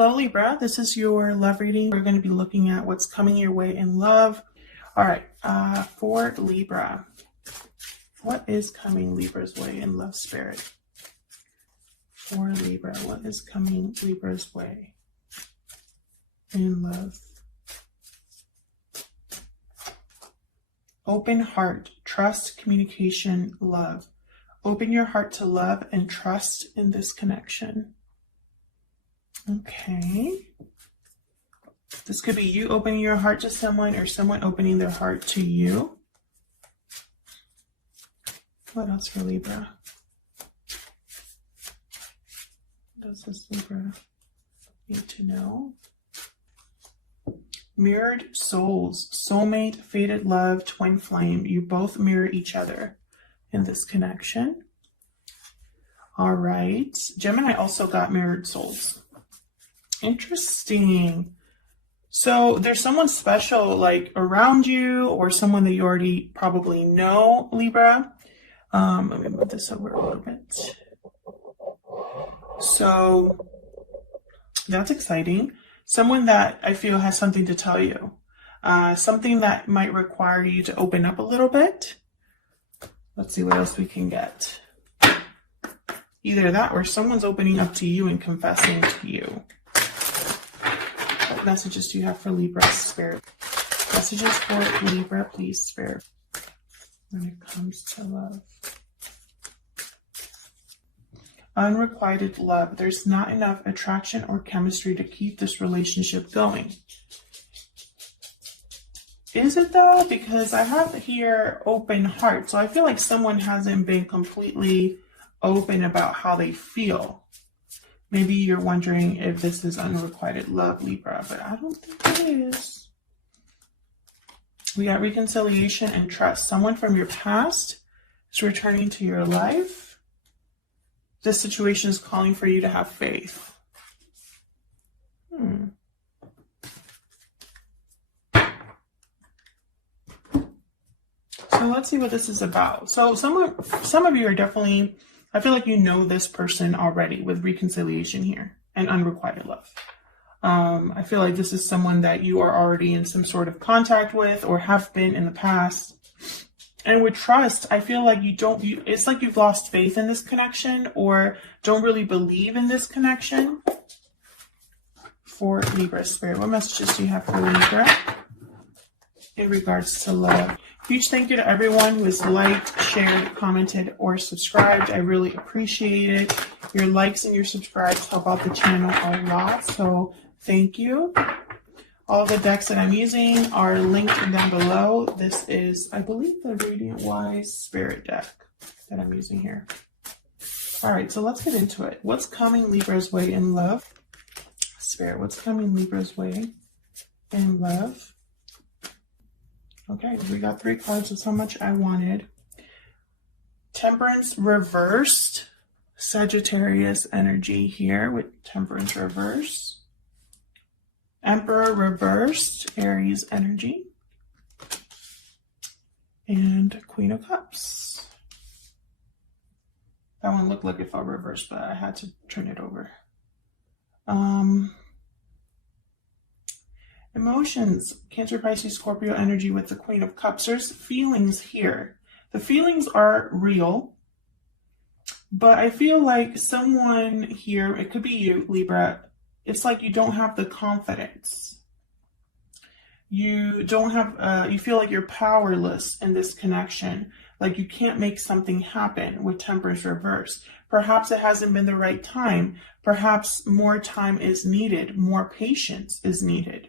Hello Libra, this is your love reading. We're going to be looking at what's coming your way in love. All right, for Libra, what is coming Libra's way in love, spirit? For Libra, what is coming Libra's way in love? Open heart, trust, communication, love. Open your heart to love and trust in this connection. Okay. This could be you opening your heart to someone or someone opening their heart to you. What else for Libra? What else does Libra need to know? Mirrored souls, soulmate, fated love, twin flame. You both mirror each other in this connection. All right. Gemini also got mirrored souls. Interesting. So there's someone special like around you or someone that you already probably know, Libra. Let me move this over a little bit. So that's exciting. Someone that I feel has something to tell you. Something that might require you to open up a little bit. Let's see what else we can get. Either that or someone's opening up to you and confessing to you. What messages do you have for Libra, Spirit? Messages for Libra, please, Spirit, when it comes to love. Unrequited love. There's not enough attraction or chemistry to keep this relationship going. Is it though? Because I have here open heart. So I feel like someone hasn't been completely open about how they feel. Maybe you're wondering if this is unrequited love, Libra, but I don't think it is. We got reconciliation and trust. Someone from your past is returning to your life. This situation is calling for you to have faith. So let's see what this is about. So some of you are definitely, I feel like you know this person already with reconciliation here and unrequited love. I feel like this is someone that you are already in some sort of contact with or have been in the past. And with trust, I feel like it's like you've lost faith in this connection or don't really believe in this connection. For Libra, Spirit, what messages do you have for Libra in regards to love? Huge thank you to everyone who has liked, shared, commented, or subscribed. I really appreciate it. Your likes and your subscribes help out the channel a lot, so thank you. All the decks that I'm using are linked down below. This is, I believe, the Radiant Wise Spirit deck that I'm using here. All right, so let's get into it. What's coming Libra's way in love? Spirit, what's coming Libra's way in love? Okay, we got 3 cards. That's how much I wanted. Temperance reversed. Sagittarius energy here with Temperance reversed. Emperor reversed. Aries energy. And Queen of Cups. That one looked like it felt reversed, but I had to turn it over. Emotions, Cancer, Pisces, Scorpio energy with the Queen of Cups. There's feelings here. The feelings are real, but I feel like someone here, it could be you, Libra, it's like you don't have the confidence. You don't have, you feel like you're powerless in this connection. Like you can't make something happen with Temperance reverse. Perhaps it hasn't been the right time. Perhaps more time is needed. More patience is needed.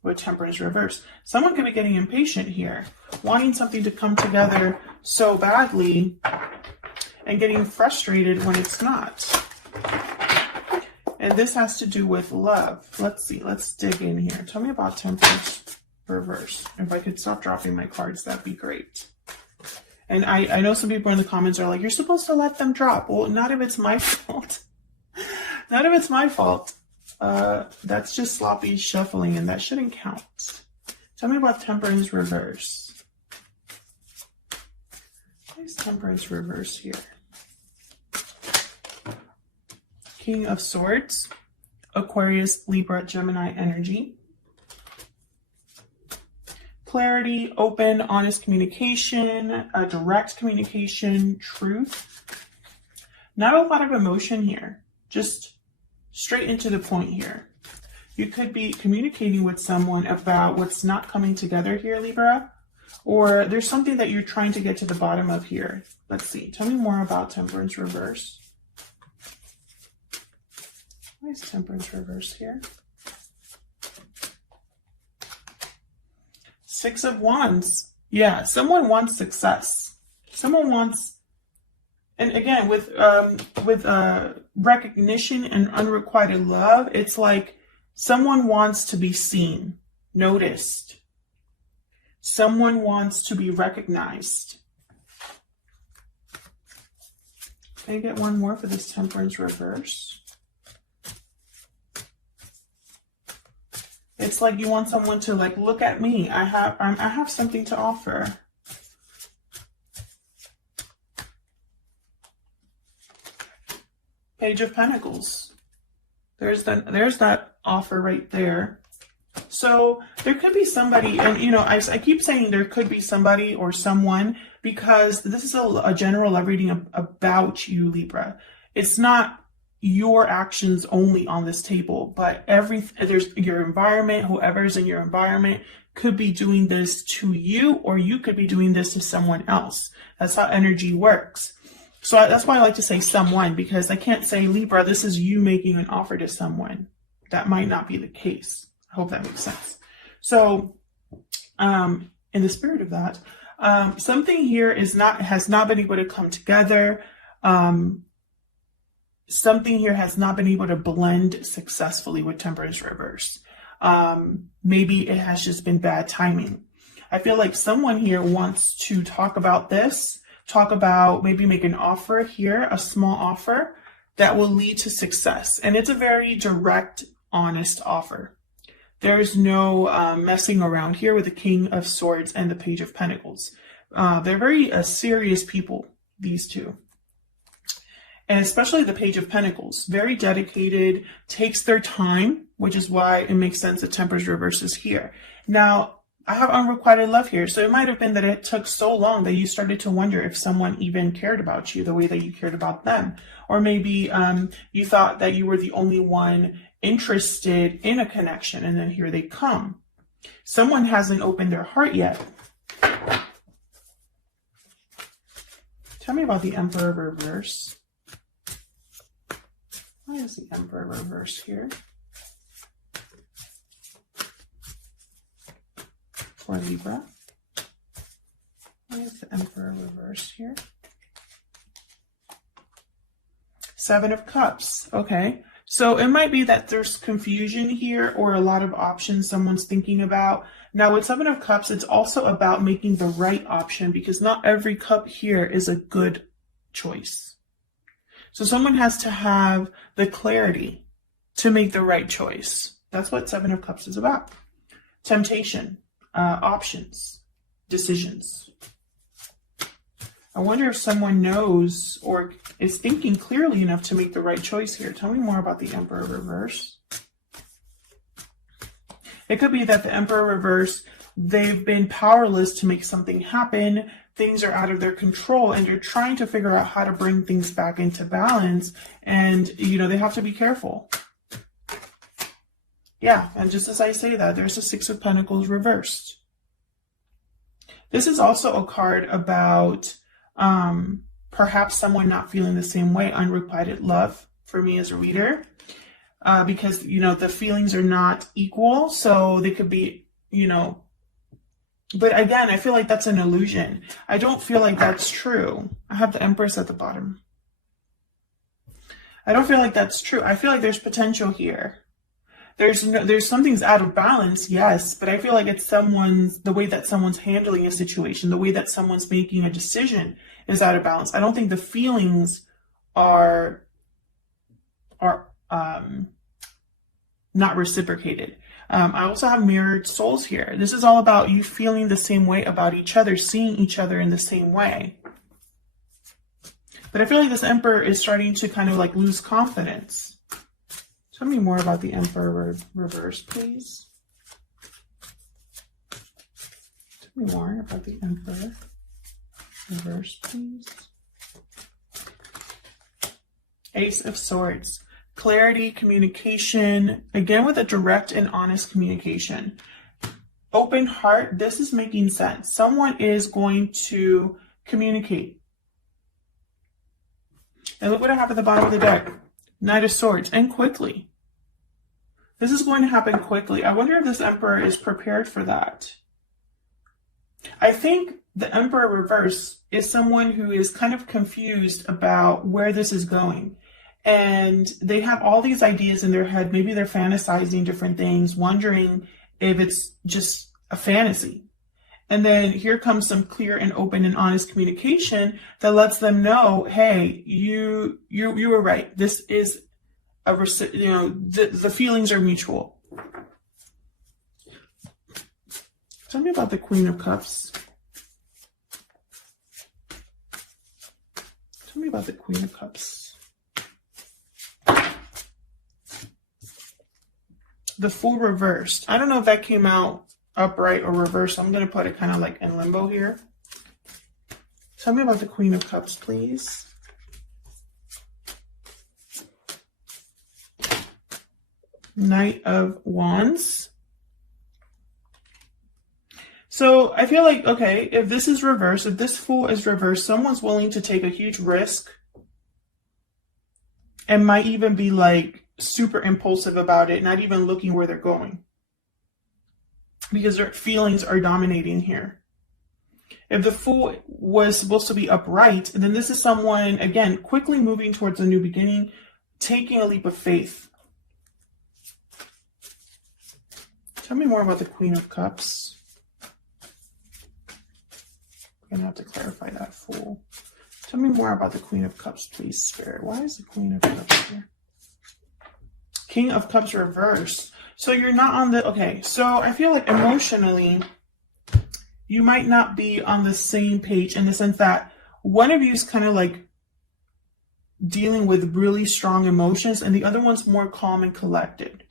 With Temperance reverse. Someone could be getting impatient here, wanting something to come together so badly and getting frustrated when it's not. And this has to do with love. Let's see, let's dig in here. Tell me about Temperance reverse. If I could stop dropping my cards, that'd be great. And I know some people in the comments are like, you're supposed to let them drop. Well, not if it's my fault. Not if it's my fault. That's just sloppy shuffling and that shouldn't count. Tell me about Temperance reverse. Where's Temperance reverse here? King of Swords. Aquarius, Libra, Gemini energy. Clarity, open, honest communication, direct communication, truth. Not a lot of emotion here, just straight into the point here. You could be communicating with someone about what's not coming together here, Libra, or there's something that you're trying to get to the bottom of here. Let's see. Tell me more about Temperance reverse. Why is Temperance reverse here? Six of Wands. Yeah, someone wants success. Someone wants, and again, with recognition and unrequited love, it's like someone wants to be seen, noticed. Someone wants to be recognized. Can I get one more for this Temperance reverse? It's like you want someone to like, look at me. I have something to offer. Page of Pentacles. There's that offer right there. So there could be somebody, and you know, I keep saying there could be somebody or someone because this is a general love reading about you, Libra. It's not your actions only on this table, but there's your environment, whoever's in your environment could be doing this to you, or you could be doing this to someone else. That's how energy works. So that's why I like to say someone, because I can't say, Libra, this is you making an offer to someone. That might not be the case. I hope that makes sense. So in the spirit of that, something here has not been able to come together. Something here has not been able to blend successfully with Temperance reverse. Maybe it has just been bad timing. I feel like someone here wants to talk about this, maybe make an offer here, a small offer that will lead to success. And it's a very direct, honest offer. There's no messing around here with the King of Swords and the Page of Pentacles. They're very serious people, these two. And especially the Page of Pentacles, very dedicated, takes their time, which is why it makes sense that Temperance reverse is here. Now, I have unrequited love here, so it might have been that it took so long that you started to wonder if someone even cared about you the way that you cared about them. Or maybe you thought that you were the only one interested in a connection, and then here they come. Someone hasn't opened their heart yet. Tell me about the Emperor reverse. Why is the Emperor reverse here? For Libra. Why is the Emperor reverse here? Seven of Cups. Okay. So it might be that there's confusion here or a lot of options someone's thinking about. Now with Seven of Cups, it's also about making the right option, because not every cup here is a good choice. So someone has to have the clarity to make the right choice. That's what Seven of Cups is about. Temptation, options, decisions. I wonder if someone knows or is thinking clearly enough to make the right choice here. Tell me more about the Emperor reverse. It could be that the Emperor reverse, they've been powerless to make something happen. Things are out of their control and they're trying to figure out how to bring things back into balance. And, you know, they have to be careful. Yeah, and just as I say that, there's the Six of Pentacles reversed. This is also a card about perhaps someone not feeling the same way, unrequited love for me as a reader. Because, you know, the feelings are not equal. So they could be, you know, but again, I feel like that's an illusion. I don't feel like that's true. I have the Empress at the bottom. I don't feel like that's true. I feel like there's potential here. There's something's out of balance, yes, but I feel like it's the way that someone's handling a situation, the way that someone's making a decision is out of balance. I don't think the feelings are not reciprocated. I also have mirrored souls here. This is all about you feeling the same way about each other, seeing each other in the same way. But I feel like this Emperor is starting to kind of like lose confidence. Tell me more about the Emperor reverse, please. Tell me more about the Emperor reverse, please. Ace of Swords. Clarity, communication. Again, with a direct and honest communication. Open heart. This is making sense. Someone is going to communicate. And look what I have at the bottom of the deck. Knight of Swords. And quickly. This is going to happen quickly. I wonder if this Emperor is prepared for that. I think the Emperor reverse is someone who is kind of confused about where this is going. And they have all these ideas in their head. Maybe they're fantasizing different things, wondering if it's just a fantasy. And then here comes some clear and open and honest communication that lets them know, hey, you were right. This is the feelings are mutual. Tell me about the Queen of Cups. Tell me about the Queen of Cups. The Fool reversed. I don't know if that came out upright or reversed. I'm going to put it kind of like in limbo here. Tell me about the Queen of Cups, please. Knight of Wands. So I feel like, okay, if this is reversed, if this Fool is reversed, someone's willing to take a huge risk and might even be like super impulsive about it, not even looking where they're going, because their feelings are dominating here. If the Fool was supposed to be upright, then this is someone, again, quickly moving towards a new beginning, taking a leap of faith. Tell me more about the Queen of Cups. I'm going to have to clarify that, Fool. Tell me more about the Queen of Cups, please, Spirit. Why is the Queen of Cups here? King of Cups reverse. So you're not on the, okay, so I feel like emotionally, you might not be on the same page in the sense that one of you is kind of like dealing with really strong emotions and the other one's more calm and collected.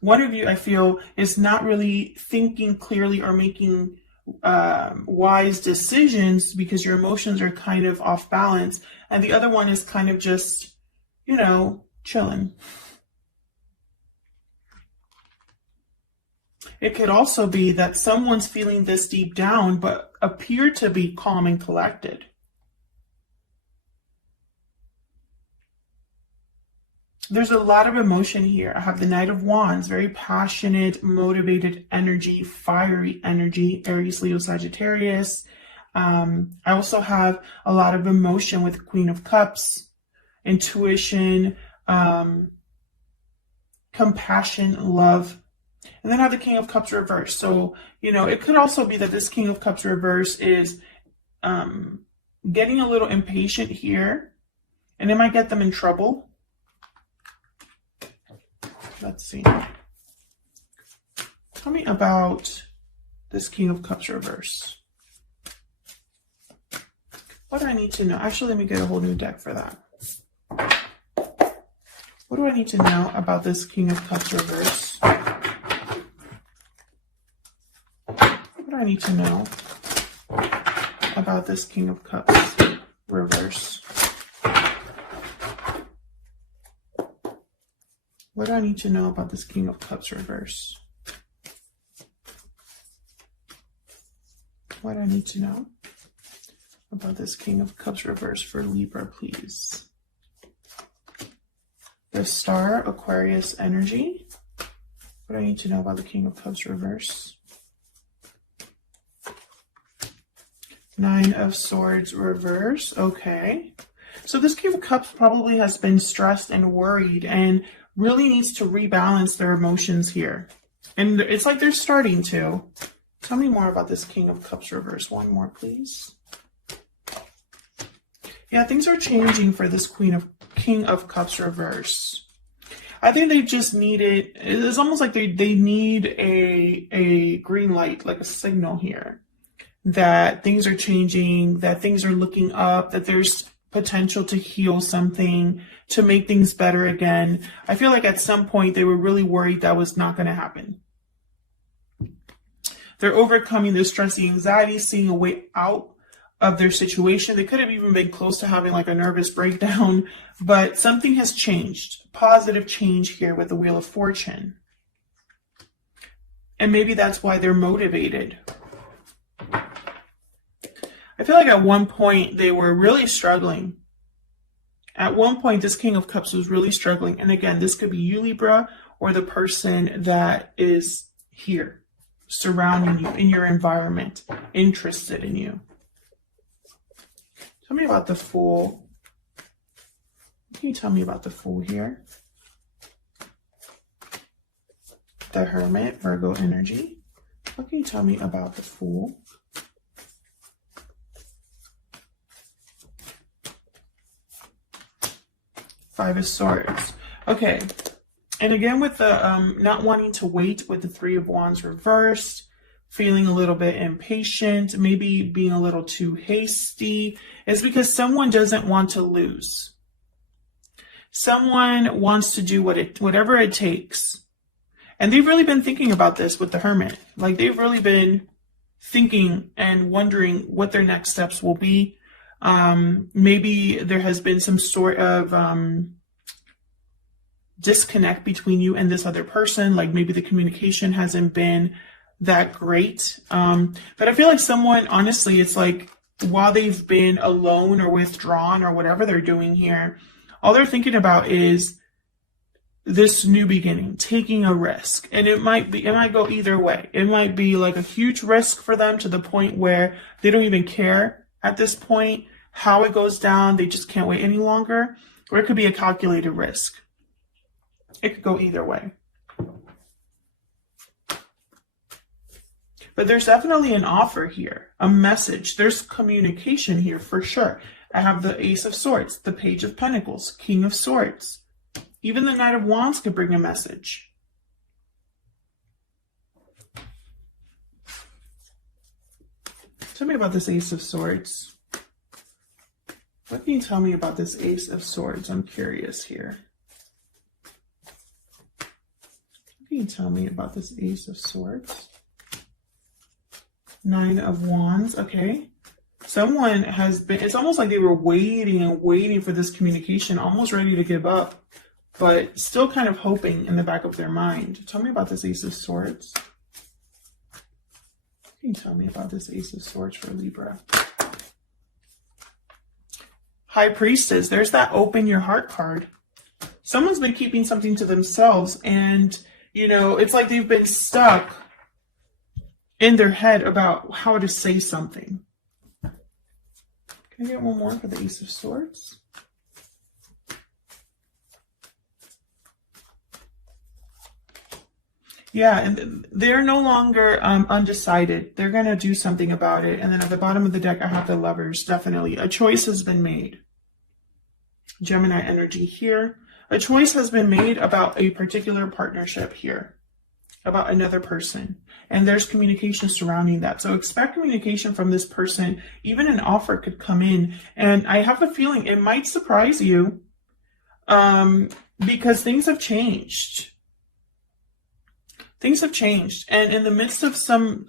One of you, I feel, is not really thinking clearly or making wise decisions because your emotions are kind of off balance. And the other one is kind of just, you know, chilling. It could also be that someone's feeling this deep down, but appear to be calm and collected. There's a lot of emotion here. I have the Knight of Wands, very passionate, motivated energy, fiery energy, Aries, Leo, Sagittarius. I also have a lot of emotion with Queen of Cups, intuition, compassion, love. And then I have the King of Cups reverse. So, you know, it could also be that this King of Cups reverse is getting a little impatient here, and it might get them in trouble. Let's see. Tell me about this King of Cups reverse. What do I need to know? Actually, let me get a whole new deck for that. What do I need to know about this King of Cups reverse? What do I need to know about this King of Cups reverse? What do I need to know about this King of Cups reverse? What do I need to know about this King of Cups reverse for Libra, please? The Star, Aquarius energy. What do I need to know about the King of Cups reverse? Nine of Swords reverse. Okay. So this King of Cups probably has been stressed and worried and really needs to rebalance their emotions here. And it's like they're starting to. Tell me more about this King of Cups reverse. One more, please. Yeah, things are changing for this King of Cups reverse. I think they just need it. It's almost like they need a green light, like a signal here, that things are changing, that things are looking up, that there's potential to heal something, to make things better again. I feel like at some point they were really worried that was not going to happen. They're overcoming the stress, the anxiety, seeing a way out of their situation. They could have even been close to having like a nervous breakdown, but something has changed. Positive change here with the Wheel of Fortune. And maybe that's why they're motivated. I feel like at one point they were really struggling. At one point, this King of Cups was really struggling. And again, this could be you, Libra, or the person that is here, surrounding you, in your environment, interested in you. Tell me about the Fool. What can you tell me about the Fool here? The Hermit, Virgo energy. What can you tell me about the Fool? Five of Swords. Okay. And again, with the not wanting to wait, with the Three of Wands reversed, feeling a little bit impatient, maybe being a little too hasty, is because someone doesn't want to lose. Someone wants to do whatever it takes. And they've really been thinking about this with the Hermit. Like, they've really been thinking and wondering what their next steps will be. Maybe there has been some sort of disconnect between you and this other person. Like, maybe the communication hasn't been that great. But I feel like someone, honestly, it's like while they've been alone or withdrawn or whatever they're doing here, all they're thinking about is this new beginning, taking a risk. And it might go either way. It might be like a huge risk for them to the point where they don't even care at this point how it goes down. They just can't wait any longer. Or it could be a calculated risk. It could go either way. But there's definitely an offer here, a message. There's communication here for sure. I have the Ace of Swords, the Page of Pentacles, King of Swords. Even the Knight of Wands could bring a message. Tell me about this Ace of Swords. What can you tell me about this Ace of Swords? I'm curious here. What can you tell me about this Ace of Swords? Nine of Wands. Okay. Someone has been, it's almost like they were waiting and waiting for this communication, almost ready to give up, but still kind of hoping in the back of their mind. Tell me about this Ace of Swords. Can you tell me about this Ace of Swords for Libra? High Priestess. There's that open your heart card. Someone's been keeping something to themselves, and, you know, it's like they've been stuck in their head about how to say something. Can I get one more for the Ace of Swords? Yeah, and they're no longer undecided. They're going to do something about it. And then at the bottom of the deck, I have the Lovers. Definitely. A choice has been made. Gemini energy here. A choice has been made about a particular partnership here. About another person. And there's communication surrounding that. So expect communication from this person. Even an offer could come in. And I have a feeling it might surprise you. Because things have changed. Things have changed. And in the midst of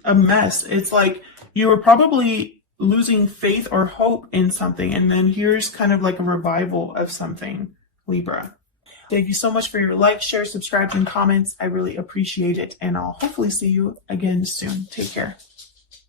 a mess, it's like you were probably losing faith or hope in something. And then here's kind of like a revival of something, Libra. Thank you so much for your likes, shares, subscribes, and comments. I really appreciate it. And I'll hopefully see you again soon. Take care.